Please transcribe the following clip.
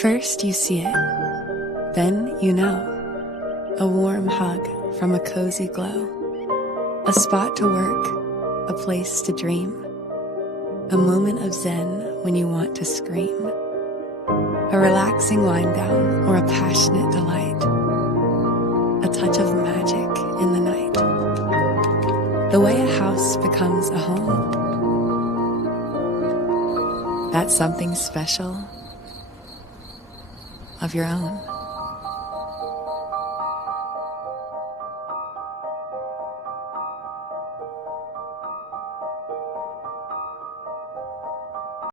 First you see it, then you know. A warm hug from a cozy glow. A spot to work, a place to dream. A moment of zen when you want to scream. A relaxing wind down or a passionate delight. A touch of magic in the night. The way a house becomes a home. That's something special of your own.